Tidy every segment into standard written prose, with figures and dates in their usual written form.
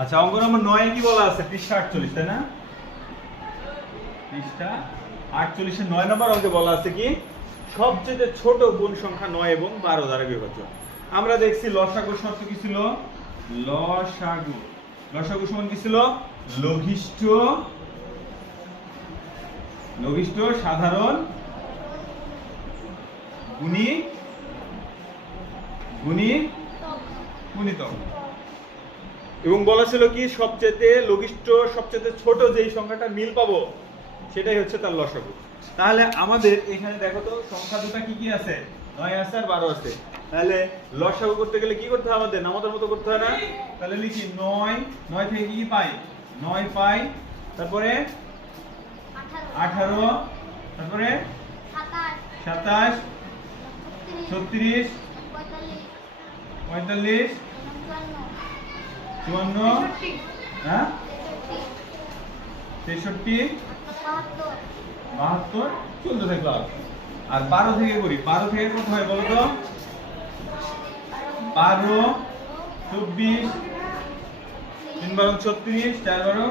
আচ্ছা, অঙ্ক নম্বর 9 কি বলা আছে? পৃষ্ঠা 48, তাই না? পৃষ্ঠা 48 এর 9 নম্বর অঙ্কে বলা আছে কি সবচেয়ে ছোট গুণ সংখ্যা 9 এবং 12 দ্বারা বিভাজ্য। আমরা দেখছি লসাগু শর্ত কি ছিল? লসাগু সমান কি ছিল? লঘিষ্ঠ সাধারণ গুণিতক। এবং বলা ছিল কি সবচেয়ে লঘিষ্ঠ সবচেয়ে ছোট যেই সংখ্যাটা মিল পাবো সেটাই হচ্ছে তার লসাগু। তাহলে আমাদের এখানে দেখো তো সংখ্যা দুটো কি কি আছে? 9 আছে আর 12 আছে। তাহলে লসাগু করতে গেলে কি করতে হয়? আমাদের নামাতার মতো করতে হয় না? তাহলে লিখি 9 থেকে কি পাই? 9 পাই, তারপরে 18, তারপরে 27, 36, 45, 54, হ্যাঁ 63, 72 চলতে থাকলো। আর 12 থেকে করি, 12 থেকে কত হয় বলো তো? 12, 24, 3 12 36, 4 12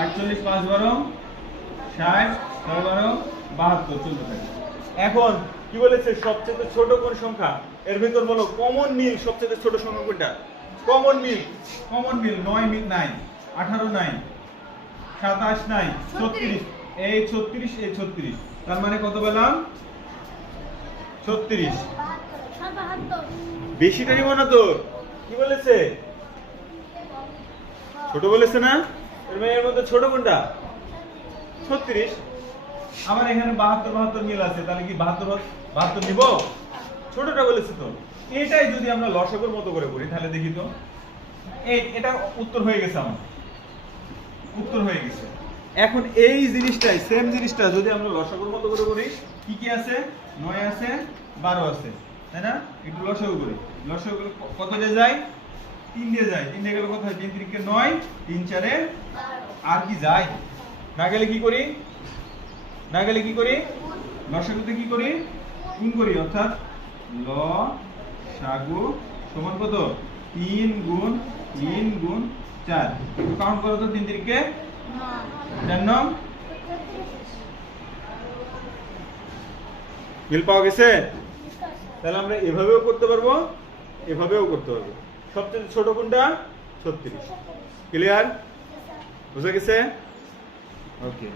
48, 5 12 60, 6 12 72 চলতে থাকে। এখন কি বলেছে? সবচেয়ে ছোট কোন সংখ্যা? এর ভিতর বলো কমন মিল সবচেয়ে ছোট সংখ্যা কোনটা? কমন মিল 9 মিল নাই, 18 নাই, 27 নাই, 36, এই 36, এই 36, তার মানে কত পেলাম? 36। বেশিটা নিব না তো? কি বলেছে? ছোট বলেছে না? এর মধ্যে ছোট কোনটা? 36। আবার এখানে 72 মিল আছে, তাহলে কি 72 নিব? ছোটটা বলেছে তো। এটাই যদি আমরা লসাগুর মতো করে করি তাহলে দেখি তো, এটা উত্তর হয়ে গেছে। আমার উত্তর হয়ে গেছে। এখন এই জিনিসটাই সেম জিনিসটা যদি আমরা লসাগুর মতো করে করি, কি কি আছে? 9 আছে, 12 আছে, তাই না? একটু লসাগু করি। লসাগু কত দিয়ে যায়? 3 দিয়ে যায়। 3 দিয়ে গেলে কত হয়? 3 3 9, 3 4 আর কি যায়? না গেলে কি করি? লসাগুতে কি করি? গুণ করি, অর্থাৎ লসাগু সমান কত? 3 গুণ 3 গুণ 4। একটু কাউন্ট করো তো, 3 3 4 9। মিল পাওয়া গেছে? তাহলে আমরা এভাবেও করতে পারবো, এভাবেও করতে পারবো। সবচেয়ে ছোট কোনটা? 36। ক্লিয়ার? বুঝা গেছে? ওকে।